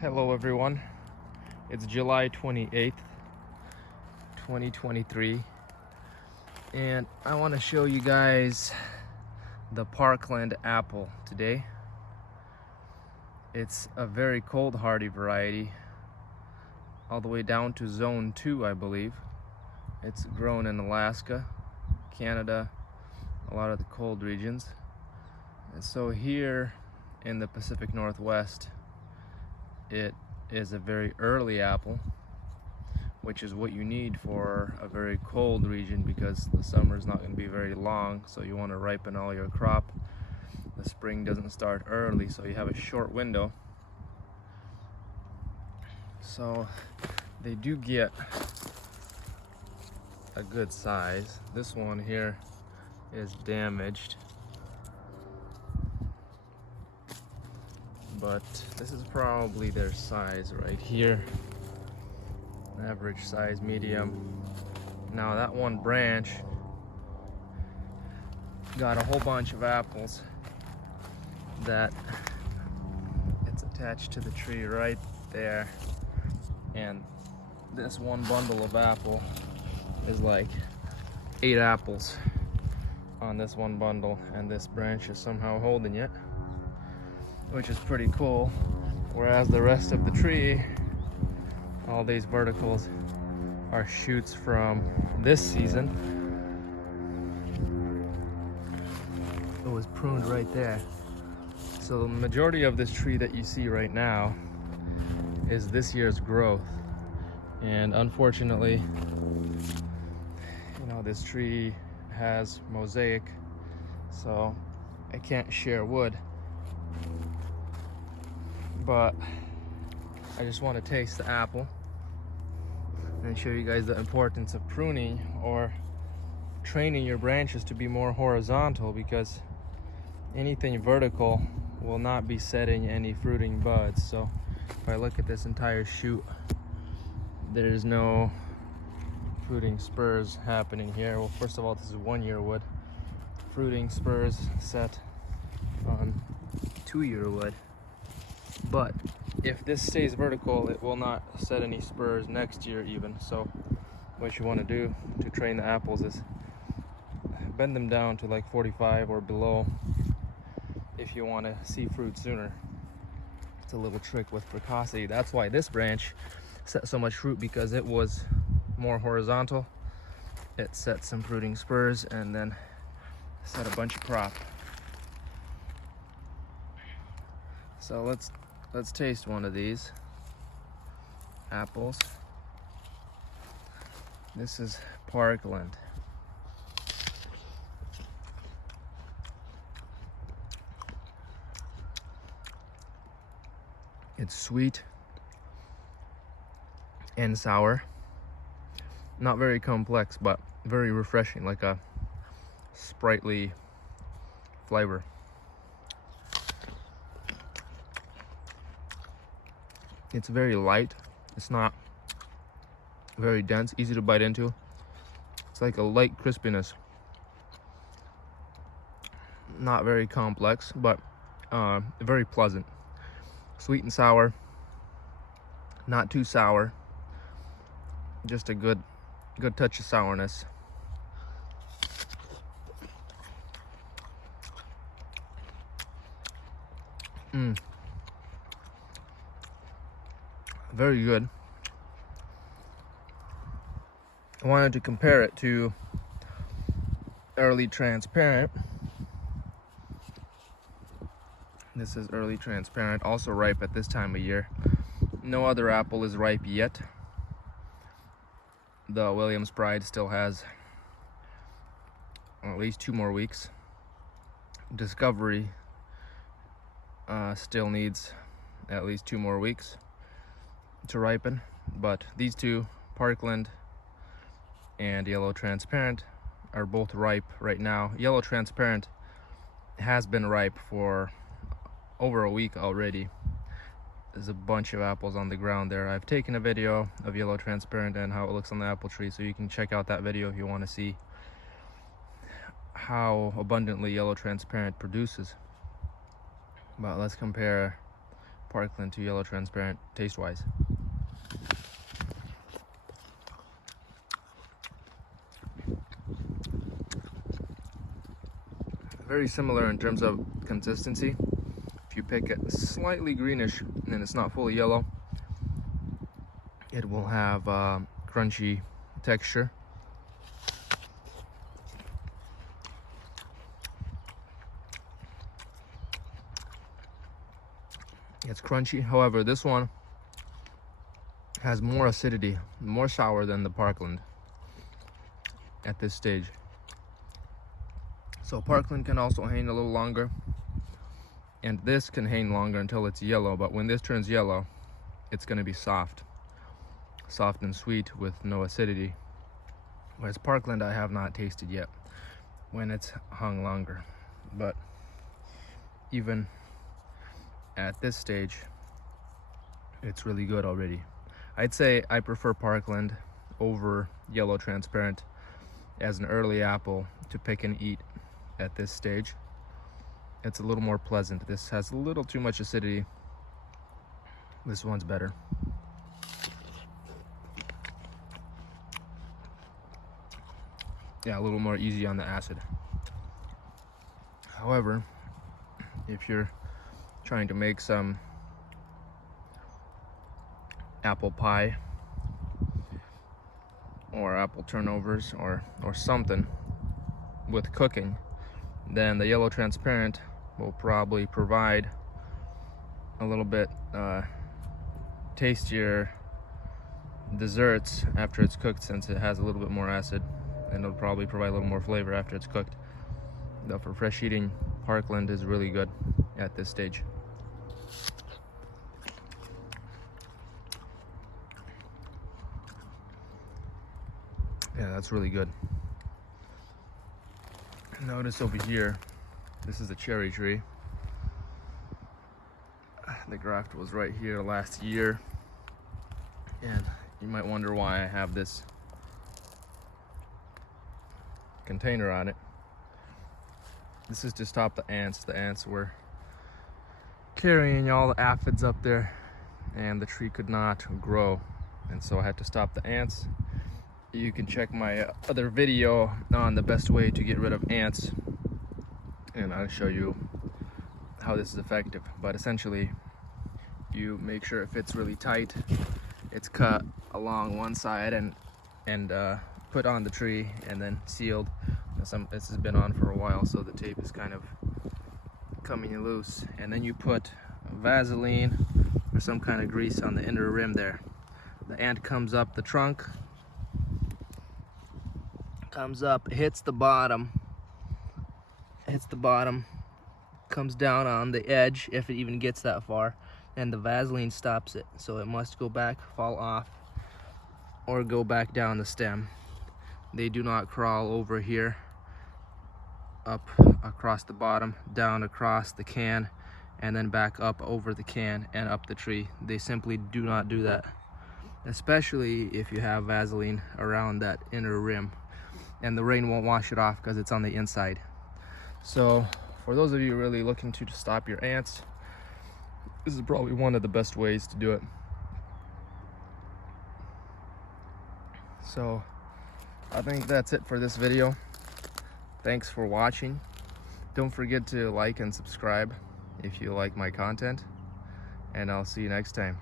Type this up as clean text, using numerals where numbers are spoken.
Hello everyone, it's July 28th, 2023, and I want to show you guys the Parkland apple today. It's a very cold hardy variety, all the way down to zone 2, I believe. It's grown in Alaska, Canada, a lot of the cold regions. And so here in the Pacific Northwest, it is a very early apple, which is what you need for a very cold region because the summer is not going to be very long, so you want to ripen all your crop. The spring doesn't start early, so you have a short window. So they do get a good size. This one here is damaged, but this is probably their size right here. Average size, medium. Now that one branch got a whole bunch of apples that it's attached to the tree right there, and this one bundle of apple is like 8 apples on this one bundle, and this branch is somehow holding it, which is pretty cool. Whereas the rest of the tree, all these verticals, are shoots from this season. It was pruned right there. So the majority of this tree that you see right now is this year's growth. And unfortunately, you know, this tree has mosaic, so I can't share wood. But I just want to taste the apple and show you guys the importance of pruning, or training your branches to be more horizontal, because anything vertical will not be setting any fruiting buds. So if I look at this entire shoot, there's no fruiting spurs happening here. Well, first of all, this is 1-year wood. Fruiting spurs set on 2-year wood. But if this stays vertical, it will not set any spurs next year even. So what you want to do to train the apples is bend them down to like 45 or below if you want to see fruit sooner. It's a little trick with precocity. That's why this branch set so much fruit, because it was more horizontal. It set some fruiting spurs and then set a bunch of crop. So let's taste one of these apples. This is Parkland. It's sweet and sour. Not very complex, but very refreshing, like a sprightly flavor. It's very light. It's not very dense, easy to bite into. It's like a light crispiness. Not very complex, but very pleasant. Sweet and sour. Not too sour. Just a good touch of sourness. Very good. I wanted to compare it to early transparent. This is early transparent, also ripe at this time of year. No other apple is ripe yet. The Williams Pride still has at least 2 more weeks. Discovery still needs at least 2 more weeks to ripen, but these two, Parkland and Yellow Transparent, are both ripe right now. Yellow Transparent has been ripe for over a week already. There's a bunch of apples on the ground there. I've taken a video of Yellow Transparent and how it looks on the apple tree, so you can check out that video if you want to see how abundantly Yellow Transparent produces. But let's compare Parkland to yellow transparent taste-wise. Very similar in terms of consistency. If you pick it slightly greenish and it's not fully yellow, it will have crunchy texture. It's crunchy. However, this one has more acidity, more sour than the Parkland at this stage. So Parkland can also hang a little longer, and this can hang longer until it's yellow, but when this turns yellow, it's going to be soft and sweet with no acidity. Whereas Parkland I have not tasted yet when it's hung longer. But even at this stage, it's really good already. I'd say I prefer Parkland over yellow transparent as an early apple to pick and eat at this stage. It's a little more pleasant. This has a little too much acidity. This one's better. Yeah, a little more easy on the acid. However, if you're trying to make some apple pie or apple turnovers or something with cooking, then the yellow transparent will probably provide a little bit tastier desserts after it's cooked, since it has a little bit more acid, and it'll probably provide a little more flavor after it's cooked. Though for fresh eating, Parkland is really good at this stage. Yeah, that's really good. Notice over here, this is a cherry tree. The graft was right here last year, and you might wonder why I have this container on it. This is to stop the ants. The ants were carrying all the aphids up there, and the tree could not grow, and so I had to stop the ants. You can check my other video on the best way to get rid of ants, and I'll show you how this is effective. But essentially, you make sure it fits really tight. It's cut along one side and put on the tree and then sealed. This has been on for a while, so the tape is kind of coming loose. And then you put Vaseline or some kind of grease on the inner rim there. The ant comes up the trunk, comes up, hits the bottom, comes down on the edge if it even gets that far, and the Vaseline stops it. So it must go back, fall off, or go back down the stem. They do not crawl over here, up across the bottom, down across the can, and then back up over the can and up the tree. They simply do not do that, especially if you have Vaseline around that inner rim, and the rain won't wash it off because it's on the inside. So for those of you really looking to stop your ants, this is probably one of the best ways to do it. So I think that's it for this video. Thanks for watching. Don't forget to like and subscribe if you like my content, and I'll see you next time.